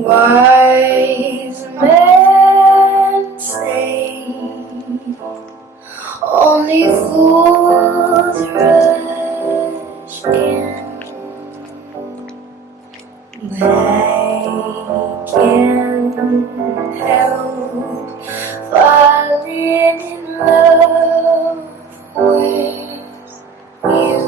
Wise men say only fools rush in, but I can't help falling in love with you.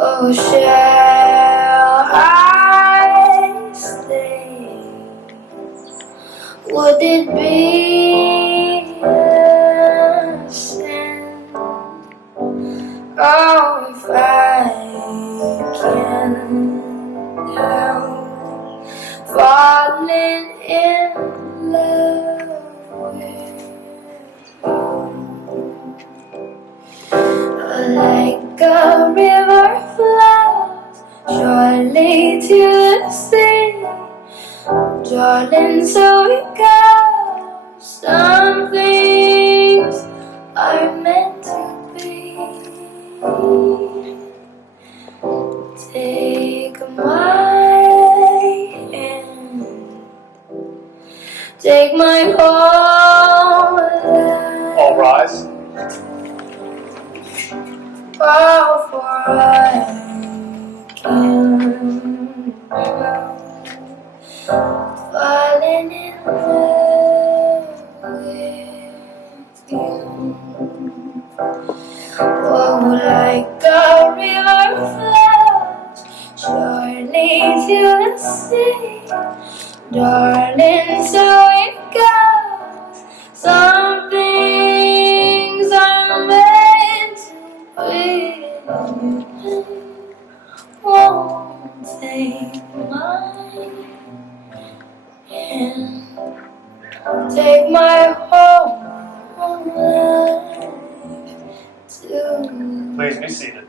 Oh, shall I stay? Would it be a sin? Oh, if I can't help falling in love with you. Like a river flows surely to the sea, darling, so it goes. Some things are meant to be. Take my hand, take my whole life. All rise. Oh, for I can falling in love with you. Oh, like a river flows surely to the sea, darling, so it goes. Some things are meant to be. Won't take my hand, take my whole life too. Please be seated.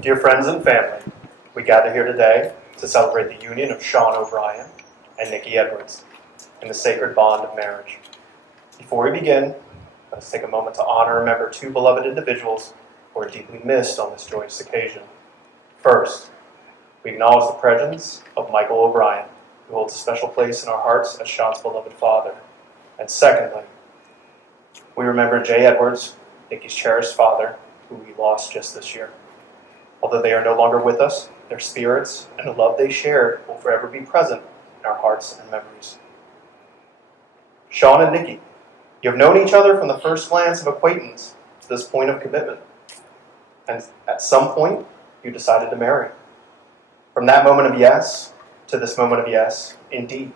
Dear friends and family, we gather here today to celebrate the union of Shaun O'Brien and Niki Edwards in the sacred bond of marriage. Before we begin, let us take a moment to honor and remember two beloved individuals who are deeply missed on this joyous occasion. First, we acknowledge the presence of Michael O'Brien, who holds a special place in our hearts as Shaun's beloved father. And secondly, we remember Jay Edwards, Niki's cherished father, who we lost just this year. Although they are no longer with us, their spirits and the love they shared will forever be present in our hearts and memories. Shaun and Niki, you have known each other from the first glance of acquaintance to this point of commitment. And at some point, you decided to marry. From that moment of yes to this moment of yes, indeed,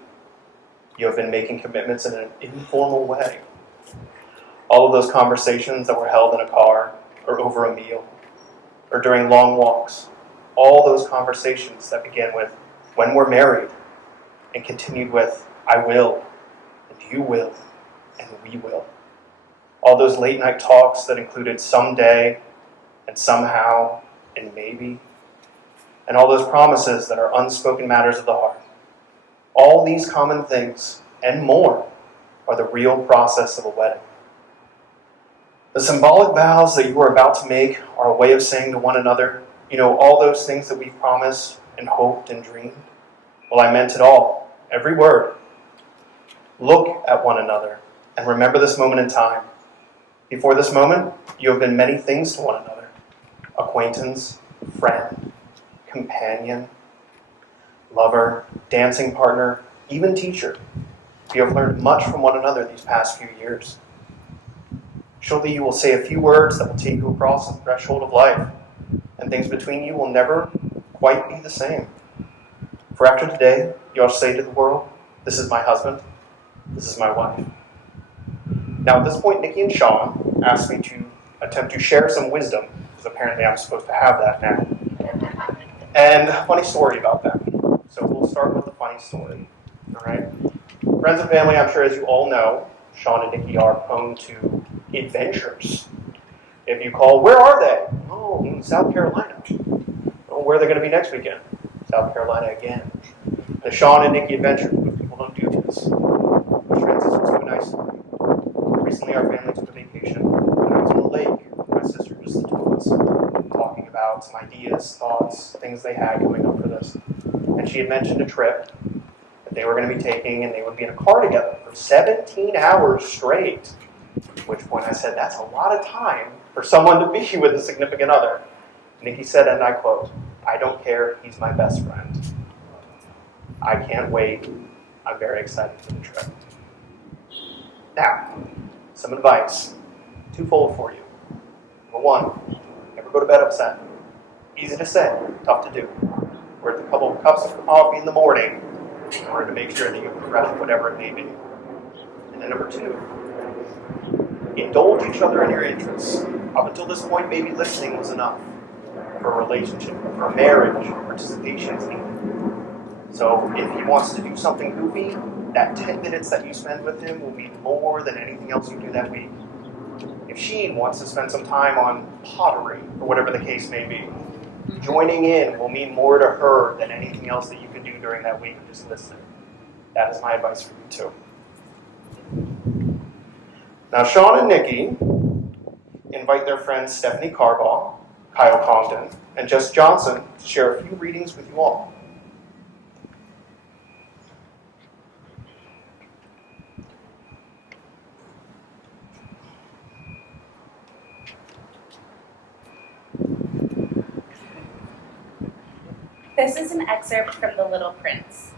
you have been making commitments in an informal way. All of those conversations that were held in a car or over a meal or during long walks, all those conversations that began with, when we're married, and continued with, I will, and you will, and we will. All those late night talks that included someday, and somehow, and maybe, and all those promises that are unspoken matters of the heart. All these common things, and more, are the real process of a wedding. The symbolic vows that you are about to make are a way of saying to one another, all those things that we've promised and hoped and dreamed. Well, I meant it all, every word. Look at one another and remember this moment in time. Before this moment, you have been many things to one another. Acquaintance, friend, companion, lover, dancing partner, even teacher. You have learned much from one another these past few years. Surely you will say a few words that will take you across the threshold of life, and things between you will never quite be the same. For after today, you'll say to the world, this is my husband, this is my wife. Now at this point, Niki and Shaun asked me to attempt to share some wisdom, because apparently I'm supposed to have that now. And a funny story about that. So we'll start with a funny story. All right? Friends and family, I'm sure as you all know, Shaun and Niki are prone to adventures. If you call, where are they? Oh, in South Carolina. Oh, where are they going to be next weekend? South Carolina again. The Shaun and Niki adventure. People don't do this. Which transitions to a nice story. Recently, our family took a vacation, and I was on the lake with my sister, just the two of us, talking about some ideas, thoughts, things they had coming up for this. And she had mentioned a trip that they were going to be taking, and they would be in a car together for 17 hours straight. At which point I said, that's a lot of time for someone to be with a significant other. Niki said, and I quote, "I don't care, he's my best friend." I can't wait. I'm very excited for the trip. Now, some advice. Twofold for you. Number one, never go to bed upset. Easy to say, tough to do. Worth a couple of cups of coffee in the morning in order to make sure that you progress whatever it may be. And then number two, indulge each other in your interests. Up until this point, maybe listening was enough. For a relationship, for a marriage, participation is needed. So if he wants to do something goofy, that 10 minutes that you spend with him will mean more than anything else you do that week. If she wants to spend some time on pottery, or whatever the case may be, joining in will mean more to her than anything else that you can do during that week of just listening. That is my advice for you too. Now, Shaun and Niki invite their friends Stephanie Carbaugh, Kyle Congdon, and Jess Johnson to share a few readings with you all. This is an excerpt from The Little Prince.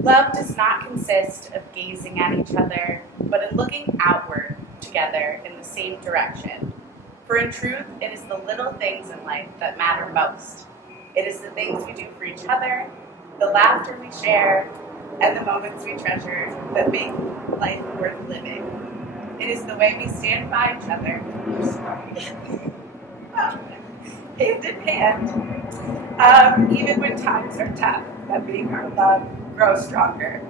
Love does not consist of gazing at each other, but in looking outward together in the same direction. For in truth, it is the little things in life that matter most. It is the things we do for each other, the laughter we share, and the moments we treasure that make life worth living. It is the way we stand by each other, hand in hand, even when times are tough, that make our love grow stronger.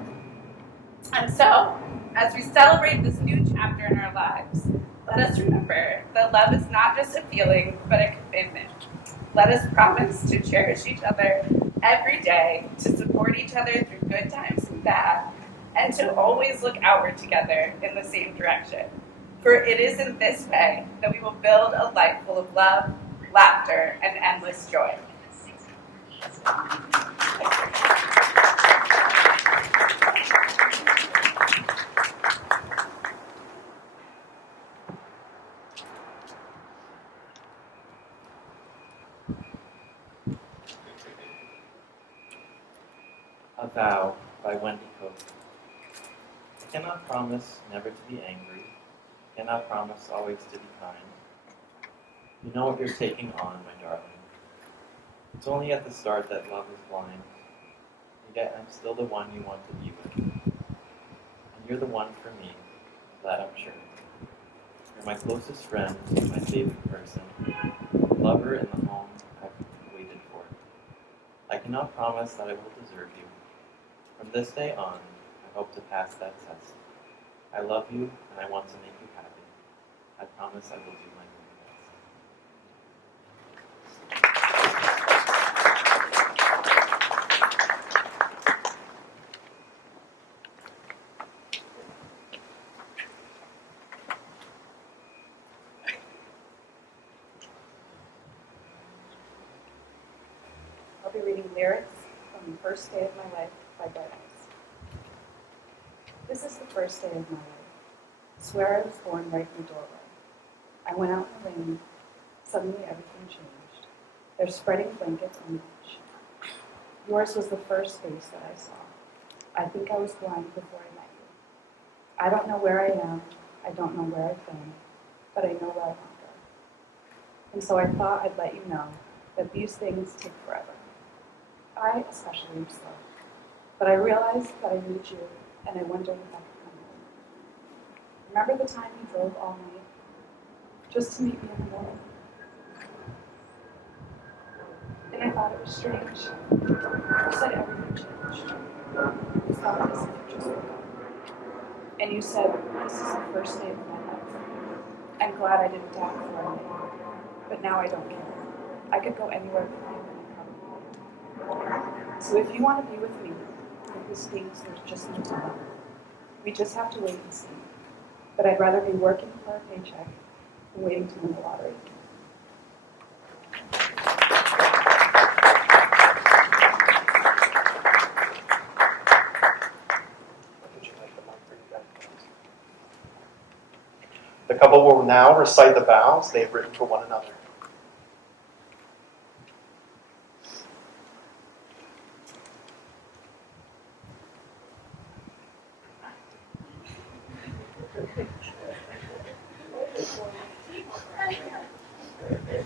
And so, as we celebrate this new chapter in our lives, let us remember that love is not just a feeling, but a commitment. Let us promise to cherish each other every day, to support each other through good times and bad, and to always look outward together in the same direction. For it is in this way that we will build a life full of love, laughter, and endless joy. A Vow by Wendy Cope. I cannot promise never to be angry. I cannot promise always to be kind. You know what you're taking on, my darling. It's only at the start that love is blind. And yet I'm still the one you want to be with. And you're the one for me, of that I'm sure. You're my closest friend, my favorite person, the lover in the home I've waited for. I cannot promise that I will deserve you. From this day on, I hope to pass that test. I love you, and I want to make you happy. I promise I will do my very best. I'll be reading lyrics from The First Day of My Life by Bright Eyes. This is the first day of my life. I swear I was born right in the doorway. I went out in the rain. Suddenly everything changed. There's spreading blankets on the beach. Yours was the first face that I saw. I think I was blind before I met you. I don't know where I am. I don't know where I've been. But I know where I want to go. And so I thought I'd let you know that these things take forever. I especially am slow. But I realized that I need you, and I wondered if I could come home. Remember the time you drove all night? Just to meet me in the morning? And I thought it was strange. You said everything changed. You felt as if you just woke up. And you said, this is the first day of my life. I'm glad I didn't doubt for a minute. But now I don't care. I could go anywhere with you and I'd come. So if you want to be with me, this means there's just no time. We just have to wait and see. But I'd rather be working for a paycheck than waiting to win the lottery. The couple will now recite the vows they have written for one another.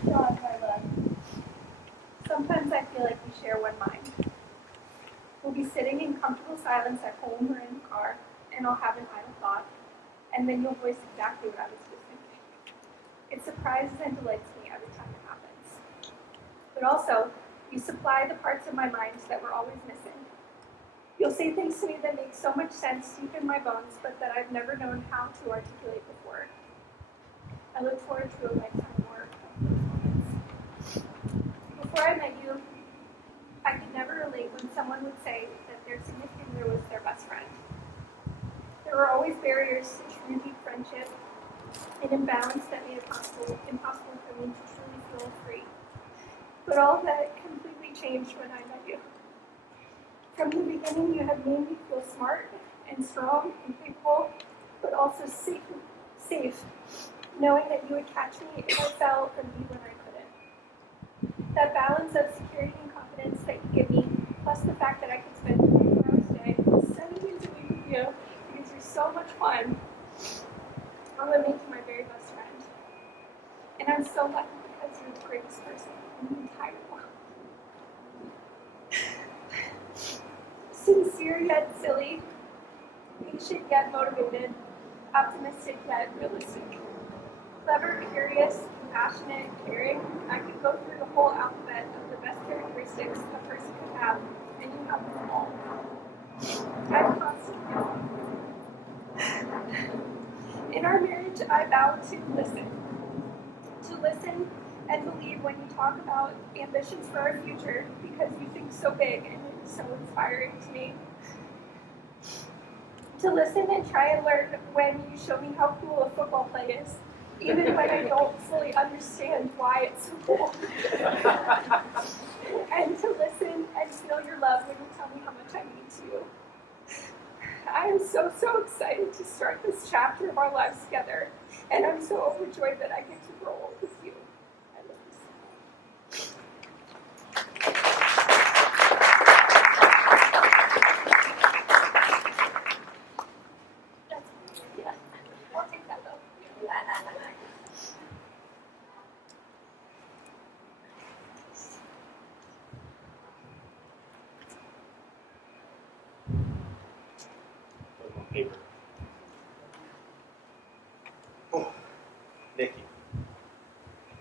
Shaun, my love. Sometimes I feel like we share one mind. We'll be sitting in comfortable silence at home or in the car, and I'll have an idle thought, and then you'll voice exactly what I was just thinking. It surprises and delights me every time it happens. But also, you supply the parts of my mind that were always missing. You'll say things to me that make so much sense deep in my bones, but that I've never known how to articulate before. I look forward to a lifetime more of those moments. Before I met you, I could never relate when someone would say that their significant other was their best friend. There were always barriers to true deep friendship, an imbalance that made it impossible for me to truly feel free. But all that completely changed when I met you. From the beginning, you have made me feel smart and strong and capable, but also safe, knowing that you would catch me if I fell or leave when I couldn't. That balance of security and confidence that you give me, plus the fact that I can spend 24 hours a day, 7 days a week with you, because you're so much fun, I'm going to make you my very best friend. And I'm so lucky because you're the greatest person in the entire world. Sincere yet silly, patient yet motivated, optimistic yet realistic. Clever, curious, compassionate, caring. I could go through the whole alphabet of the best characteristics a person could have, and you have them all. I'm constantly wrong. In our marriage, I vow to listen. To listen and believe when you talk about ambitions for our future, because you think so big and it is so inspiring to me. To listen and try and learn when you show me how cool a football play is, even when I don't fully understand why it's so cool. And to listen and feel your love when you tell me how much I mean to you. I am so excited to start this chapter of our lives together, and I'm so overjoyed that I get to grow old with you. I love you so much. Yeah, I'll take that though. Paper. Oh, Niki,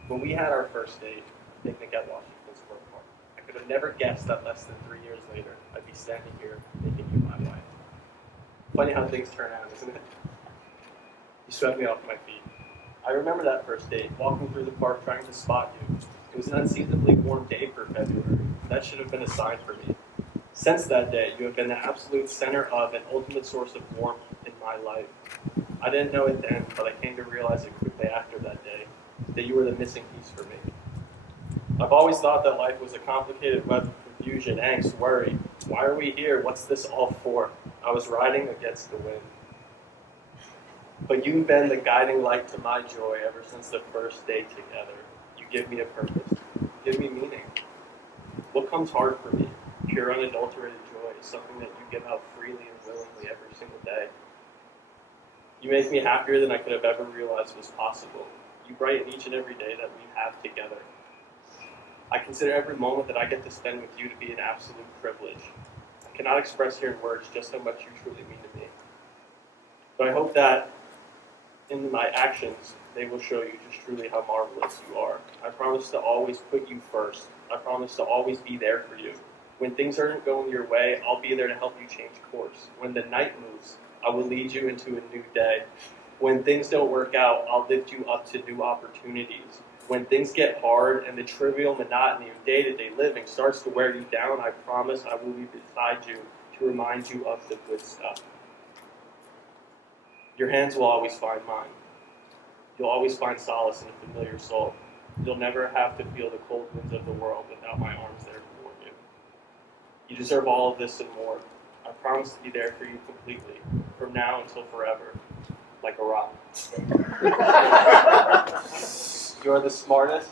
when we had our first date, picnic at Washington Square Park, I could have never guessed that less than 3 years later, I'd be standing here making you my wife. Funny how things turn out, isn't it? You swept me off my feet. I remember that first date, walking through the park trying to spot you. It was an unseasonably warm day for February. That should have been a sign for me. Since that day, you have been the absolute center of and ultimate source of warmth in my life. I didn't know it then, but I came to realize it quickly after that day, that you were the missing piece for me. I've always thought that life was a complicated web of confusion, angst, worry. Why are we here? What's this all for? I was riding against the wind. But you've been the guiding light to my joy ever since the first day together. You give me a purpose. You give me meaning. What comes hard for me? Pure unadulterated joy is something that you give out freely and willingly every single day. You make me happier than I could have ever realized was possible. You brighten each and every day that we have together. I consider every moment that I get to spend with you to be an absolute privilege. I cannot express here in words just how much you truly mean to me. But I hope that in my actions, they will show you just truly how marvelous you are. I promise to always put you first. I promise to always be there for you. When things aren't going your way, I'll be there to help you change course. When the night moves, I will lead you into a new day. When things don't work out, I'll lift you up to new opportunities. When things get hard and the trivial monotony of day-to-day living starts to wear you down, I promise I will be beside you to remind you of the good stuff. Your hands will always find mine. You'll always find solace in a familiar soul. You'll never have to feel the cold winds of the world without my arms there for you. You deserve all of this and more. I promise to be there for you completely, from now until forever, like a rock. You're the smartest,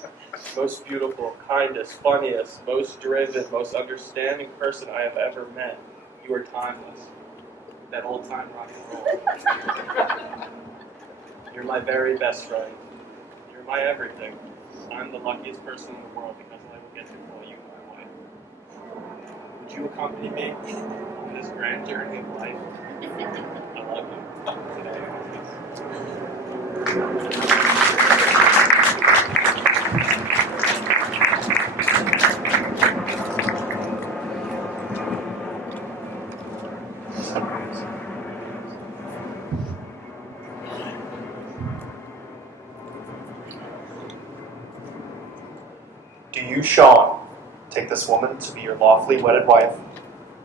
most beautiful, kindest, funniest, most driven, most understanding person I have ever met. You are timeless. That old time rock and roll. You're my very best friend. You're my everything. I'm the luckiest person in the world because I will get to call you my wife. Would you accompany me on this grand journey of life? I love you. Today Do you, Shaun, take this woman to be your lawfully wedded wife,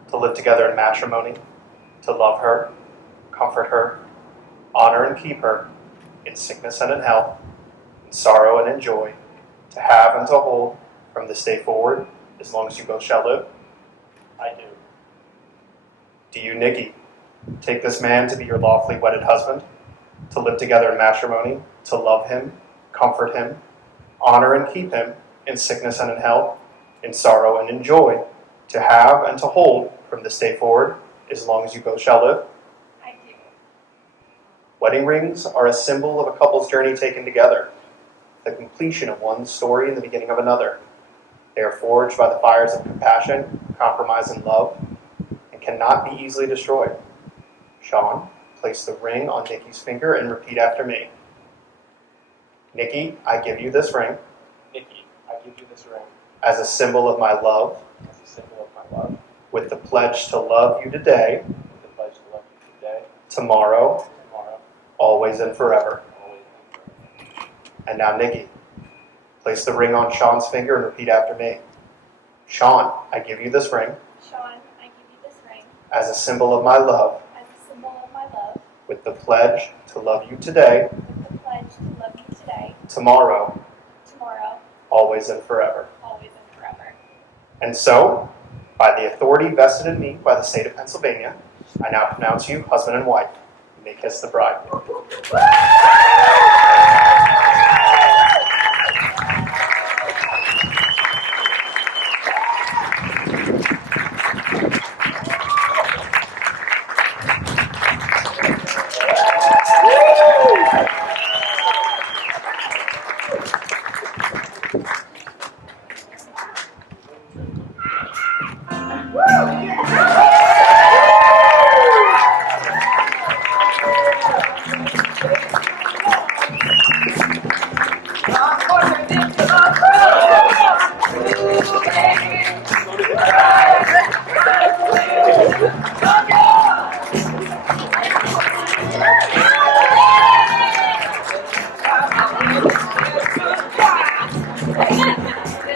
to live together in matrimony, to love her, comfort her, honor and keep her, in sickness and in health, in sorrow and in joy, to have and to hold from this day forward, as long as you both shall live? I do. Do you, Niki, take this man to be your lawfully wedded husband, to live together in matrimony, to love him, comfort him, honor and keep him, in sickness and in health, in sorrow and in joy, to have and to hold from this day forward, as long as you both shall live? I do. Wedding rings are a symbol of a couple's journey taken together, the completion of one story and the beginning of another. They are forged by the fires of compassion, compromise, and love, and cannot be easily destroyed. Shaun, place the ring on Niki's finger and repeat after me. Niki, I give you this ring Niki, I give you this ring as a symbol of my love, as a symbol of my love, with the pledge to love you today, with the pledge to love you today, tomorrow, always and forever. always and forever. And now, Niki, place the ring on Shaun's finger and repeat after me. Shaun, I give you this ring Shaun, I give you this ring as a symbol of my love, as a symbol of my love, with the pledge to love you today, with the pledge to love you today, tomorrow, always and forever. always and forever. And so, by the authority vested in me by the state of Pennsylvania, I now pronounce you husband and wife. You may kiss the bride.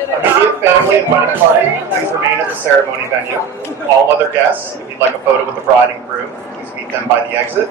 Immediate family and wedding party, please remain at the ceremony venue. All other guests, if you'd like a photo with the bride and groom, please meet them by the exit.